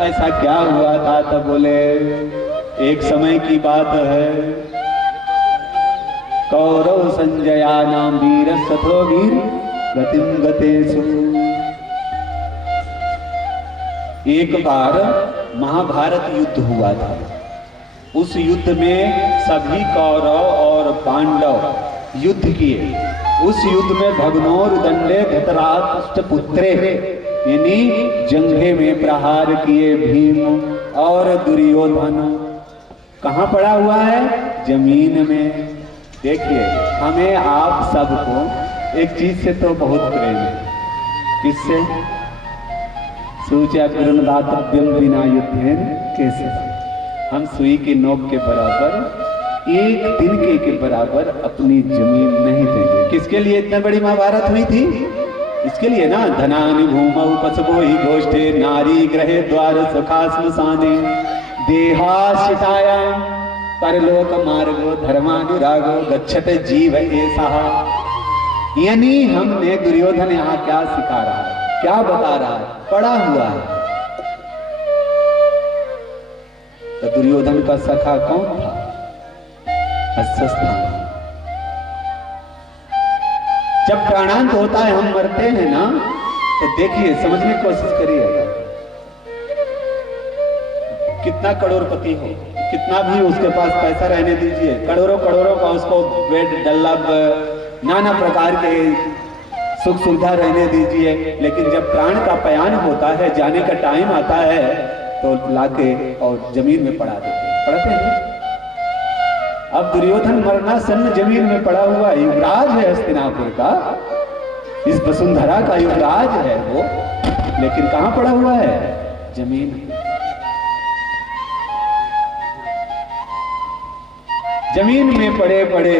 ऐसा क्या हुआ था? तब बोले एक समय की बात है, कौरव संजया नाम वीर सथो वीर गतिम गतेषु। एक बार महाभारत युद्ध हुआ था। उस युद्ध में सभी कौरव और पांडव युद्ध किए। उस युद्ध में भग्नोर दंडे धृतराष्ट्रपुत्रे यानी जंघे में प्रहार किए भीम और दुर्योधन। कहाँ पड़ा हुआ है? जमीन में। देखिए, हमें आप सबको एक चीज से तो बहुत प्रेम है। किससे? सूचा दातव्यम बिना युद्धेन कैसे। हम सुई की नोक के बराबर, एक तिनके के बराबर अपनी जमीन नहीं देंगे। किसके लिए इतना बड़ी महाभारत हुई थी? इसके लिए ना। धनानि भूमौ पशवो हि घोष्ठे नारी ग्रहे द्वार सखा श्मशाने देहाश्रिताया परलोक मार्गो धर्मानुरागो गच्छते जीव ऐसा। यानी हमने दुर्योधन यहाँ क्या सिखा रहा है, क्या बता रहा है? पड़ा हुआ है। तो दुर्योधन का सखा कौन था? अश्वस्थामा। जब प्राणांत होता है, हम मरते हैं ना, तो देखिए, समझने की कोशिश करिए। कितना करोड़पति हो, कितना भी उसके पास पैसा रहने दीजिए, करोड़ों करोड़ों का उसको बेड डल्लब नाना प्रकार के सुख सुविधा रहने दीजिए, लेकिन जब प्राण का पयान होता है, जाने का टाइम आता है, तो लाके और जमीन में पड़ा पड़ते हैं। अब दुर्योधन मरना सन्न जमीन में पड़ा हुआ युवराज है हस्तिनापुर का, इस वसुंधरा का युवराज है वो, लेकिन कहां पड़ा हुआ है? जमीन में। जमीन में पड़े पड़े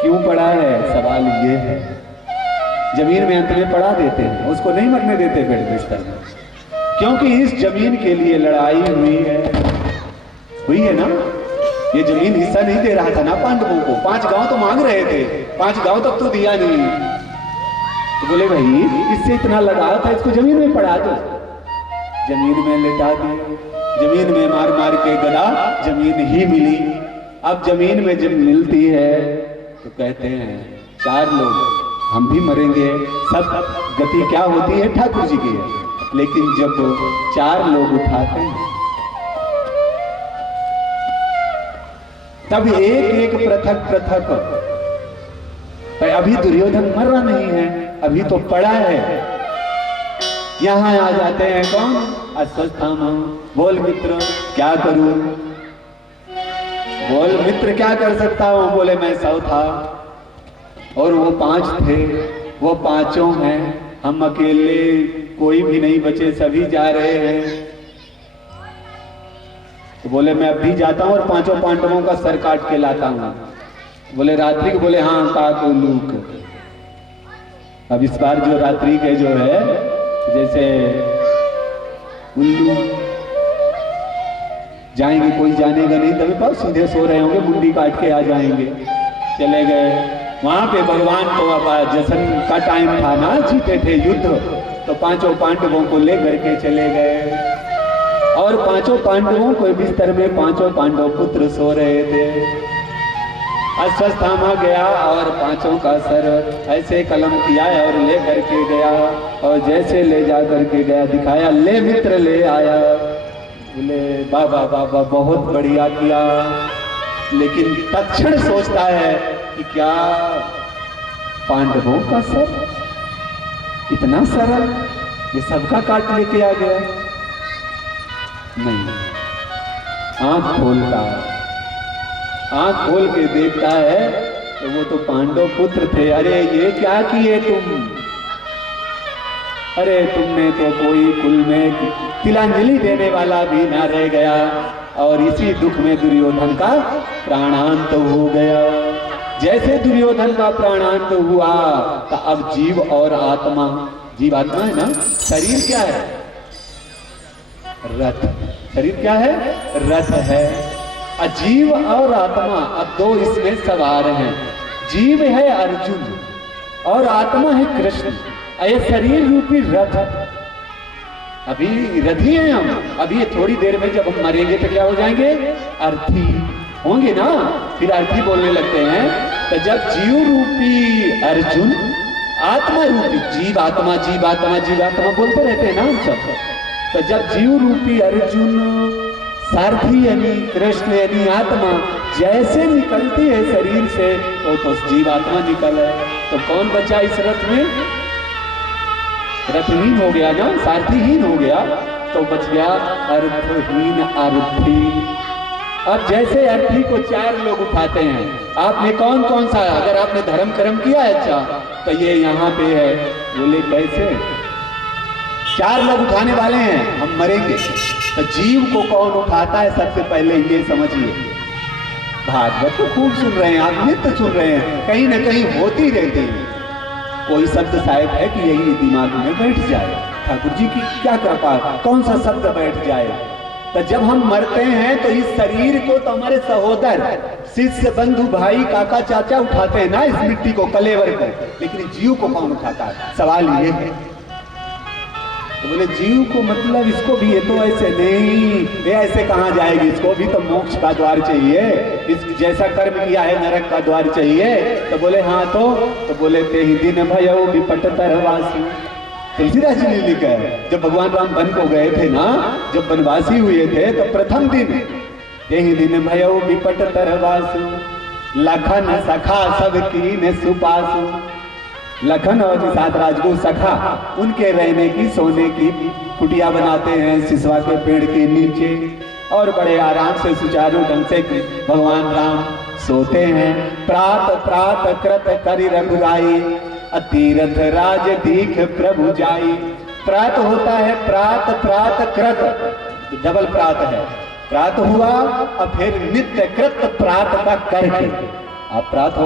क्यों पड़ा है? सवाल ये है। जमीन में अंत में पड़ा देते हैं, उसको नहीं मरने देते बेड बिस्तर में, क्योंकि इस जमीन के लिए लड़ाई हुई है ना। ये जमीन हिस्सा नहीं दे रहा था ना पांडवों को। 5 गांव तो मांग रहे थे, 5 गांव तक तो दिया नहीं। तो बोले भाई, इससे इतना लगाव था, इसको जमीन में पड़ा दो। जमीन में लेटा दिए। जमीन में मार मार के गदा जमीन ही मिली। अब जमीन में जब मिलती है तो कहते हैं 4 लोग हम भी मरेंगे। सब गति क्या होती है? ठाकुर जी की है। लेकिन जब 4 लोग उठाते हैं, तब एक एक पृथक पृथक। अभी दुर्योधन मर रहा नहीं है, अभी तो पड़ा है। यहां आ जाते हैं कौन? अश्वस्थामा। बोल मित्र, क्या करूं? बोल मित्र, क्या कर सकता हूं? बोले मैं 100 था और वो 5 थे, वो 5 हैं, हम अकेले, कोई भी नहीं बचे, सभी जा रहे हैं। तो बोले मैं अब भी जाता हूं और 5 पांडवों का सर काट के लाता हूं। बोले रात्रि को? बोले हाँ, का को लूक। अब इस बार जो रात्रि के जो है, जैसे उल्लू जाएंगे, कोई जानेगा नहीं, तभी पास सीधे सो रहे होंगे, मुंडी काट के आ जाएंगे। चले गए वहां पे। भगवान को अब जसन का टाइम था ना, जीते थे युद्ध, तो 5 पांडवों को लेकर के चले गए और 5 पांडवों को बिस्तर में 5 पांडव पुत्र सो रहे थे। अश्वस्थामा गया और 5 का सर ऐसे कलम किया और ले करके गया, और जैसे ले जा करके गया, दिखाया, ले मित्र ले आया। बोले बाबा बाबा बहुत बढ़िया किया। लेकिन तत्क्षण सोचता है कि क्या पांडवों का सर इतना सरल, ये सबका काट लेके आ गया? नहीं। आंख खोल के देखता है तो वो तो पांडव पुत्र थे। अरे ये क्या किए तुम? अरे तुमने तो कोई कुल में तिलांजलि देने वाला भी ना रह गया, और इसी दुख में दुर्योधन का प्राणांत हो गया। जैसे दुर्योधन का प्राणांत हुआ, तो अब जीव और आत्मा, जीव आत्मा है ना, शरीर क्या है? रथ। शरीर क्या है? रथ है। अजीव और आत्मा, अब 2 इसमें सवार हैं। जीव है अर्जुन और आत्मा है कृष्ण। ये शरीर रूपी रथ, अभी रथी हैं हम, अभी थोड़ी देर में जब हम मरेंगे तो क्या हो जाएंगे? अर्थी होंगे ना। फिर अर्थी बोलने लगते हैं। तो जब जीव रूपी अर्जुन आत्मा रूपी जीव आत्मा जीव आत्मा जीव आत्मा बोलते रहते हैं ना हम सब, तो जब जीव रूपी अर्जुन सारथी यानी कृष्ण यानी आत्मा जैसे निकलती है शरीर से तो जीवात्मा निकल है, तो कौन बचा इस रथ में? रथहीन हो गया ना, सारथीहीन हो गया, तो बच गया अर्थहीन अर्थी। अब जैसे अर्थी को 4 लोग उठाते हैं, आपने कौन कौन सा, अगर आपने धर्म कर्म किया है अच्छा तो ये यहाँ पे है। बोले कैसे? 4 लोग उठाने वाले हैं, हम मरेंगे। तो जीव को कौन उठाता है सबसे पहले ये समझिए। भागवत तो खूब सुन रहे हैं आप, नित्य सुन रहे हैं, कहीं ना कहीं होती रहती है। कोई शब्द शायद है कि यही दिमाग में बैठ जाए, ठाकुर जी की क्या कृपा, कौन सा शब्द बैठ जाए। तो जब हम मरते हैं तो इस शरीर को तो हमारे सहोदर शिष्य बंधु भाई काका चाचा उठाते हैं ना, इस मिट्टी को कलेवर को, लेकिन जीव को कौन उठाता है? सवाल ये है। तो बोले जीव को मतलब इसको भी, ये तो ऐसे नहीं, ये ऐसे कहाँ जाएगी, इसको भी तो मोक्ष का द्वार चाहिए, इस जैसा कर्म किया है नरक का द्वार चाहिए। तो बोले हाँ तो बोले ते ही दिन भयो विपट तरवासी। तुलसीदास जी ने लिखा है, जब भगवान राम वन को गए थे ना, जब वनवासी हुए थे तो प्रथम दिन ते ही दिन भयो विपट तरवासु, लखन सखा सब कीन सुपासु। लखन और निषाद राजगुरु सखा उनके रहने की सोने की कुटिया बनाते हैं सिसवा के पेड़ के नीचे, और बड़े आराम से सुचारू ढंग से भगवान राम सोते हैं। प्रात प्रात कृत करि रघुराई, तीरथ राज दीख प्रभु जाई। प्रात होता है, प्रात प्रात कृत डबल प्रात है, प्रात हुआ और फिर नित्य कृत प्रात का करके आप प्रात हो